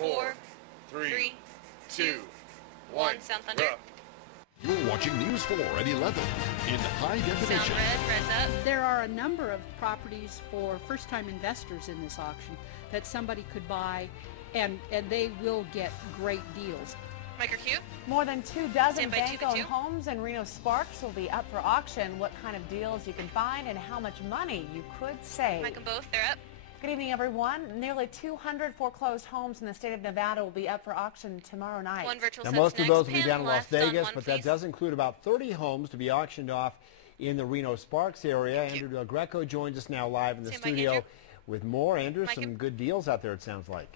4, 3, 2, 1. Sound thunder. You're watching News 4 at 11 in high definition. Sound red, red's up. There are a number of properties for first-time investors in this auction that somebody could buy, and they will get great deals. Micro Q. More than 24 Stand by, bank-owned 2 by 2. homes in Reno Sparks will be up for auction. What kind of deals you can find and how much money you could save. Mic them both, they're up. Good evening, everyone. Nearly 200 foreclosed homes in the state of Nevada will be up for auction tomorrow night. One virtual Now, set's most of next. those will be Pan down in Las left on Vegas, one, but that please. does include about 30 homes to be auctioned off in the Reno Sparks area. Thank you. Andrew Del Greco joins us now live in the Stand by, studio Andrew. with more. Andrew, Mike some him. good deals out there, it sounds like.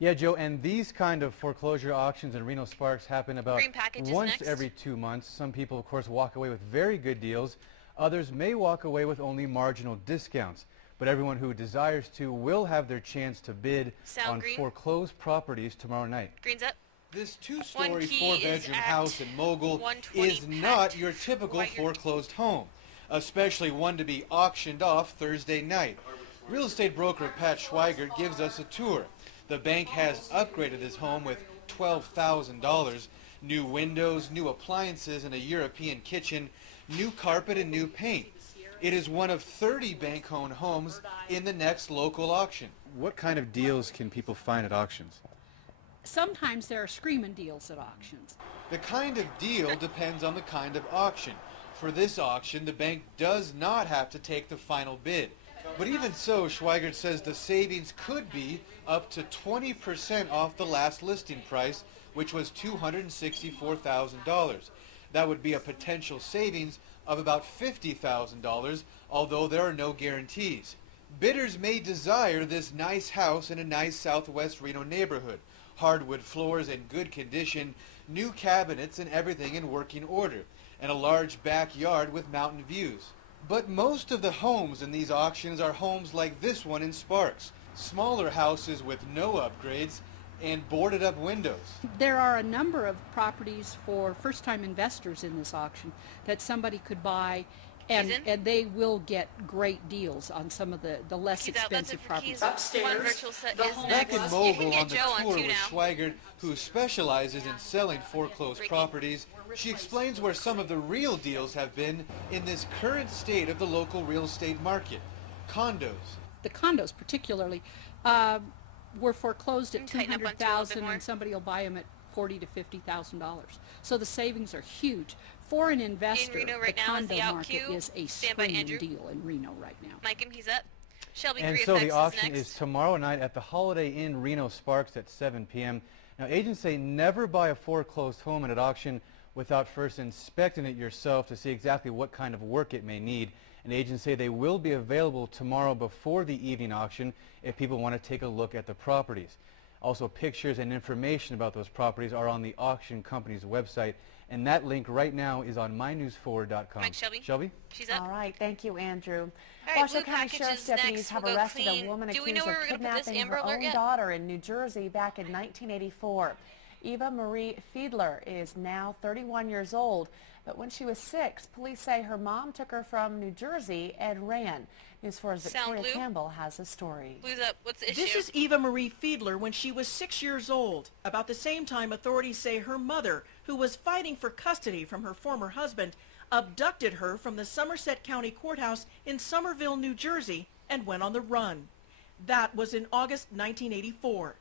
Yeah, Joe, and these kind of foreclosure auctions in Reno Sparks happen about Green package is once next. every 2 months. Some people, of course, walk away with very good deals. Others may walk away with only marginal discounts. But everyone who desires to will have their chance to bid Sound on green. foreclosed properties tomorrow night. Green's up. This One two-story, key is four-bedroom at house in Mogul 120 is not Pat your typical Wyatt. foreclosed home, especially one to be auctioned off Thursday night. Real estate broker Pat Schweigert gives us a tour. The bank has upgraded this home with $12,000, new windows, new appliances, and a European kitchen, new carpet, and new paint. It is one of 30 bank-owned homes in the next local auction. What kind of deals can people find at auctions? Sometimes there are screaming deals at auctions. The kind of deal depends on the kind of auction. For this auction, the bank does not have to take the final bid. But even so, Schweigert says the savings could be up to 20% off the last listing price, which was $264,000. That would be a potential savings of about $50,000, although there are no guarantees. Bidders may desire this nice house in a nice southwest Reno neighborhood. Hardwood floors in good condition, new cabinets and everything in working order, and a large backyard with mountain views. But most of the homes in these auctions are homes like this one in Sparks, smaller houses with no upgrades and boarded up windows. There are a number of properties for first-time investors in this auction that somebody could buy, and they will get great deals on some of the less Keys out. That's it expensive for properties. keys. One virtual set is Back next. in You Mogul can on get the Joe on tour 2 with now. Schweigert, who specializes in selling foreclosed properties, she explains where some of the real deals have been in this current state of the local real estate market. Condos. The condos particularly were foreclosed at Tighten up on 2 a little bit $200,000 more. and somebody will buy them at $40,000 to $50,000. So the savings are huge. For an investor, Reno right the now is condo the out market queue. is a Stand by, screaming Andrew. deal in Reno right now. Mike him, he's up. Shelby And 3 so effects the auction is next. is tomorrow night at the Holiday Inn Reno Sparks at 7 p.m. Now, agents say never buy a foreclosed home at an auction without first inspecting it yourself to see exactly what kind of work it may need. And agents say they will be available tomorrow before the evening auction if people want to take a look at the properties. Also, pictures and information about those properties are on the auction company's website, and that link right now is on mynews4.com. Mike, Shelby. Shelby? She's up. All right, thank you, Andrew. right, Washoe blue County package Sheriff's is deputies next. have We'll go arrested clean. a woman Do we accused know where of we're gonna put this kidnapping Amber her Alert own yet? daughter in New Jersey back in 1984. Eva Marie Fiedler is now 31 years old, but when she was 6, police say her mom took her from New Jersey and ran. News 4's Sound Victoria blue? Campbell has the story. Blue's up. What's the issue? This is Eva Marie Fiedler when she was 6 years old. About the same time, authorities say her mother, who was fighting for custody from her former husband, abducted her from the Somerset County Courthouse in Somerville, New Jersey, and went on the run. That was in August 1984.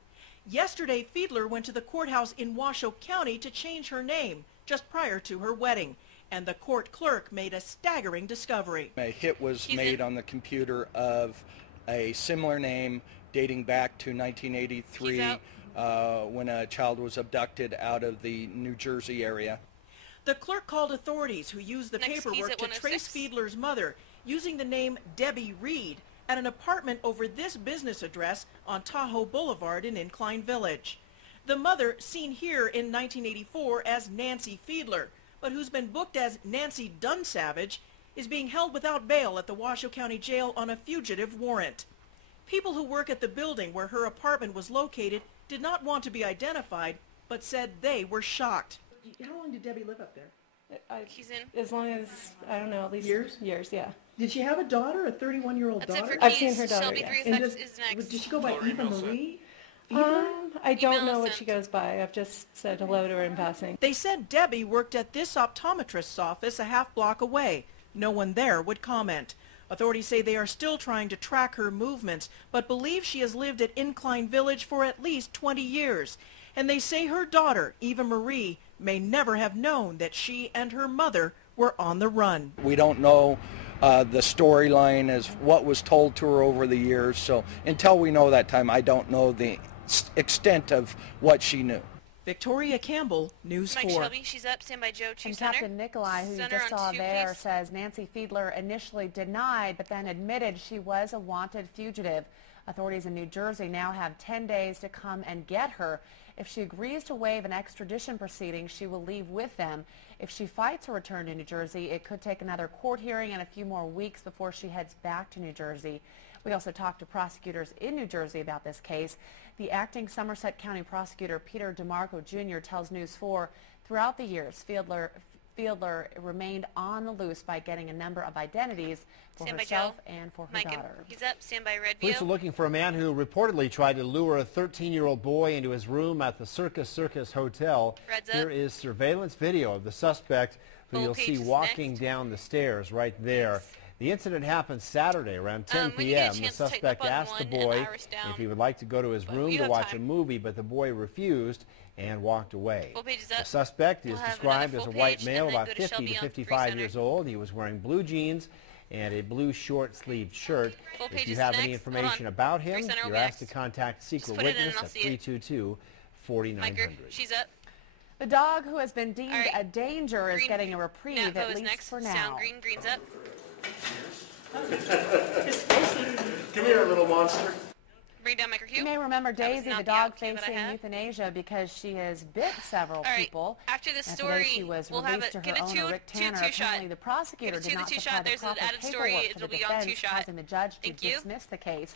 Yesterday, Fiedler went to the courthouse in Washoe County to change her name just prior to her wedding, and the court clerk made a staggering discovery. A hit was made on the computer of a similar name dating back to 1983 when a child was abducted out of the New Jersey area. The clerk called authorities who used the Next keys paperwork at to trace 106. Fiedler's mother using the name Debbie Reed at an apartment over this business address on Tahoe Boulevard in Incline Village. The mother, seen here in 1984 as Nancy Fiedler, but who's been booked as Nancy Dunsavage, is being held without bail at the Washoe County Jail on a fugitive warrant. People who work at the building where her apartment was located did not want to be identified, but said they were shocked. How long did Debbie live up there? He's in. As long as, I don't know, at least Years? Years, yeah. Did she have a daughter, a 31-year-old That's it daughter? for I've keys. seen her daughter, Shelby yes. 3 And effects is next. did she go by Eva Marie? I don't know what she goes by. I've just said hello to her in passing. They said Debbie worked at this optometrist's office a half block away. No one there would comment. Authorities say they are still trying to track her movements, but believe she has lived at Incline Village for at least 20 years. And they say her daughter, Eva Marie, may never have known that she and her mother were on the run. We don't know the storyline as what was told to her over the years, so until we know that time, I don't know the extent of what she knew. Victoria Campbell, News 4. Mike Shelby, she's up. Stand by Joe, And Captain Nikolai, who you just saw there, says Nancy Fiedler initially denied but then admitted she was a wanted fugitive. Authorities in New Jersey now have 10 days to come and get her. If she agrees to waive an extradition proceeding, she will leave with them. If she fights her return to New Jersey, it could take another court hearing and a few more weeks before she heads back to New Jersey. We also talked to prosecutors in New Jersey about this case. The acting Somerset County prosecutor, Peter DeMarco Jr., tells News 4 throughout the years, Fiedler remained on the loose by getting a number of identities for herself and for her daughter. He's up. Stand by Red Police are looking for a man who reportedly tried to lure a 13-year-old boy into his room at the Circus Hotel. Here is surveillance video of the suspect, who you'll see walking down the stairs right there. The incident happened Saturday around 10 p.m. The suspect asked the boy if he would like to go to his room to watch a movie, but the boy refused and walked away. The suspect is described as a white male, about 50 to 55 years old. He was wearing blue jeans and a blue short-sleeved shirt. If you have any information about him, you're asked to contact Secret Witness at 322-4900. She's up. The dog who has been deemed a danger is getting a reprieve, at least for now. Sound green, green's up. Come here, little monster. Bring down micro Q. You may remember Daisy, the dog facing euthanasia because she has bit several people. After this story, she was released to her owner, Rick Tanner. Apparently, the prosecutor did not supply the proper paperwork to the defense, causing the judge to dismiss the case.